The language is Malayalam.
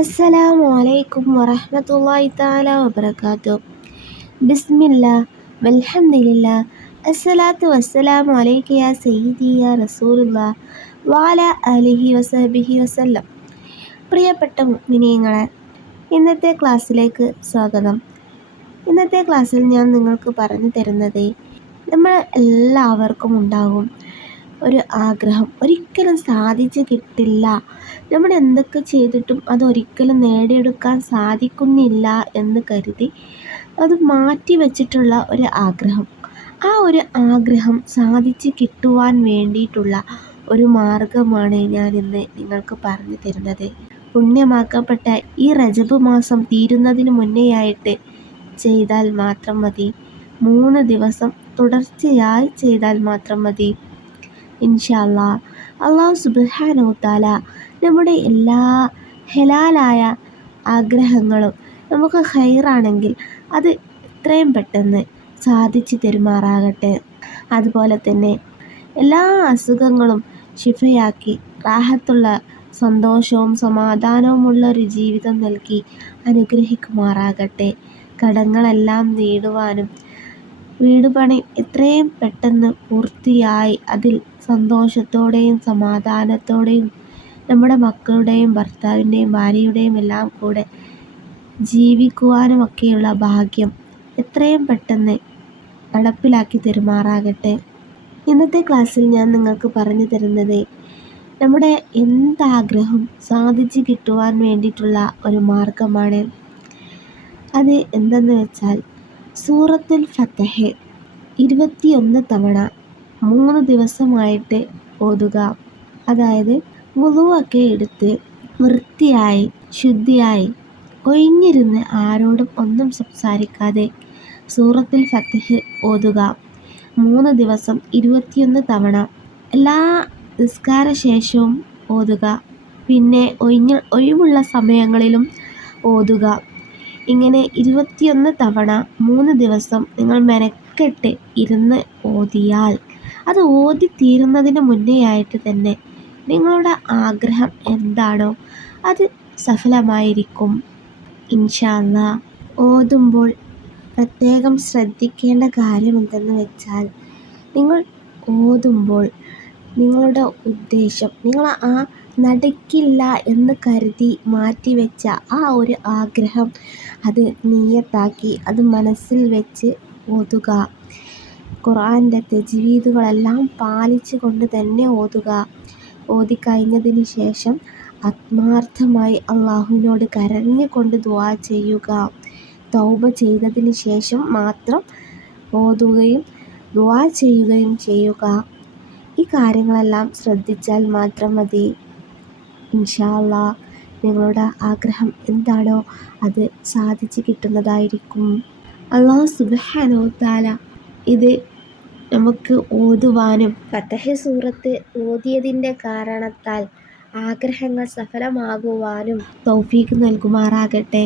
അസ്സലാമു അലൈക്കും വറഹ്മത്തുള്ളാഹി തആല വബറകാതുഹു. ബിസ്മില്ലാ വൽഹംദുലില്ലാ അസ്സലാത്തു വസ്സലാമു അലൈക യാ സയ്യിദി യാ റസൂലുള്ളാഹ് വഅലാ ആലിഹി വസഹ്ബിഹി വസല്ലം. പ്രിയപ്പെട്ട മുഅ്മിനീങ്ങളെ, ഇന്നത്തെ ക്ലാസ്സിലേക്ക് സ്വാഗതം. ഇന്നത്തെ ക്ലാസ്സിൽ ഞാൻ നിങ്ങൾക്ക് പറഞ്ഞു തരുന്നത്, നമ്മൾ എല്ലാവർക്കും ഉണ്ടാകും ഒരു ആഗ്രഹം, ഒരിക്കലും സാധിച്ചു കിട്ടില്ല, നമ്മൾ എന്തൊക്കെ ചെയ്തിട്ടും അതൊരിക്കലും നേടിയെടുക്കാൻ സാധിക്കുന്നില്ല എന്ന് കരുതി അത് മാറ്റി വച്ചിട്ടുള്ള ഒരു ആഗ്രഹം. ആ ഒരു ആഗ്രഹം സാധിച്ചു കിട്ടുവാൻ വേണ്ടിയിട്ടുള്ള ഒരു മാർഗമാണ് ഞാൻ ഇന്ന് നിങ്ങൾക്ക് പറഞ്ഞു തരുന്നത്. പുണ്യമാക്കപ്പെട്ട ഈ റജബ് മാസം തീരുന്നതിന് മുന്നേയായിട്ട് ചെയ്താൽ മാത്രം മതി. 3 ദിവസം തുടർച്ചയായി ചെയ്താൽ മാത്രം മതി. ഇൻഷാ അല്ലാഹ് അല്ലാഹു സുബ്ഹാനഹു തആല നമ്മുടെ എല്ലാ ഹലാലായ ആഗ്രഹങ്ങളും നമുക്ക് ഖൈറാണെങ്കിൽ അത് എത്രയും പെട്ടെന്ന് സാധിച്ചു തരുമാറാകട്ടെ. അതുപോലെ തന്നെ എല്ലാ അസുഖങ്ങളും ശിഫയാക്കി റാഹത്തുള്ള സന്തോഷവും സമാധാനവുമുള്ള ഒരു ജീവിതം നൽകി അനുഗ്രഹിക്കുമാറാകട്ടെ. കടങ്ങളെല്ലാം നീടുവാനും വീട് പണി എത്രയും പെട്ടെന്ന് പൂർത്തിയായി അതിൽ സന്തോഷത്തോടെയും സമാധാനത്തോടെയും നമ്മുടെ മക്കളുടെയും ഭർത്താവിൻ്റെയും ഭാര്യയുടെയും എല്ലാം കൂടെ ജീവിക്കുവാനുമൊക്കെയുള്ള ഭാഗ്യം എത്രയും പെട്ടെന്ന് നടപ്പിലാക്കി തരുമാറാകട്ടെ. ഇന്നത്തെ ക്ലാസ്സിൽ ഞാൻ നിങ്ങൾക്ക് പറഞ്ഞു തരുന്നത്, നമ്മുടെ എന്താഗ്രഹം സാധിച്ചു കിട്ടുവാൻ വേണ്ടിയിട്ടുള്ള ഒരു മാർഗമാണ്. അത് എന്തെന്ന് വെച്ചാൽ, സൂറത്തുൽ ഫത്ഹ് 21 തവണ 3 ദിവസമായിട്ട് ഓതുക. അതായത് വുളുവൊക്കെ എടുത്ത് വൃത്തിയായി ശുദ്ധിയായി ഒഴിഞ്ഞിരുന്ന് ആരോടും ഒന്നും സംസാരിക്കാതെ സൂറത്തുൽ ഫത്ഹ് ഓതുക. 3 ദിവസം 21 തവണ എല്ലാ നിസ്കാര ശേഷവും ഓതുക. പിന്നെ ഒഴിവുള്ള സമയങ്ങളിലും ഓതുക. ഇങ്ങനെ 21 തവണ 3 ദിവസം നിങ്ങൾ മെനക്കെട്ട് ഇരുന്ന് ഓതിയാൽ അത് ഓതി തീരുന്നതിന് മുന്നേയായിട്ട് തന്നെ നിങ്ങളുടെ ആഗ്രഹം എന്താണോ അത് സഫലമായിരിക്കും ഇൻഷാ അല്ലാഹ്. ഓതുമ്പോൾ പ്രത്യേകം ശ്രദ്ധിക്കേണ്ട കാര്യം എന്തെന്ന് വെച്ചാൽ, നിങ്ങൾ ഓതുമ്പോൾ നിങ്ങളുടെ ഉദ്ദേശം, നിങ്ങൾ ആ നടക്കില്ല എന്ന് കരുതി മാറ്റിവെച്ച ആ ഒരു ആഗ്രഹം അത് നിയ്യത്താക്കി അത് മനസ്സിൽ വെച്ച് ഓതുക. ഖുർആൻ്റെ തജ്വീദുകളെല്ലാം പാലിച്ചു കൊണ്ട് തന്നെ ഓതുക. ഓതിക്കഴിഞ്ഞതിന് ശേഷം ആത്മാർത്ഥമായി അള്ളാഹുവിനോട് കരഞ്ഞുകൊണ്ട് ദുആ ചെയ്യുക. തൗബ ചെയ്തതിന് ശേഷം മാത്രം ഓതുകയും ദുആ ചെയ്യുകയും ചെയ്യുക. ഈ കാര്യങ്ങളെല്ലാം ശ്രദ്ധിച്ചാൽ മാത്രം മതി. ഇൻഷാ അല്ലാഹ് നിങ്ങളുടെ ആഗ്രഹം എന്താണോ അത് സാധിച്ചു കിട്ടുന്നതായിരിക്കും. അല്ലാഹു സുബ്ഹാനഹു തആല ഇത് നമുക്ക് ഓതുവാനും ഫത്ഹ് സൂറത്ത് ഓതിയതിൻ്റെ കാരണത്താൽ ആഗ്രഹങ്ങൾ സഫലമാകുവാനും തൗഫീഖ് നൽകുമാറാകട്ടെ.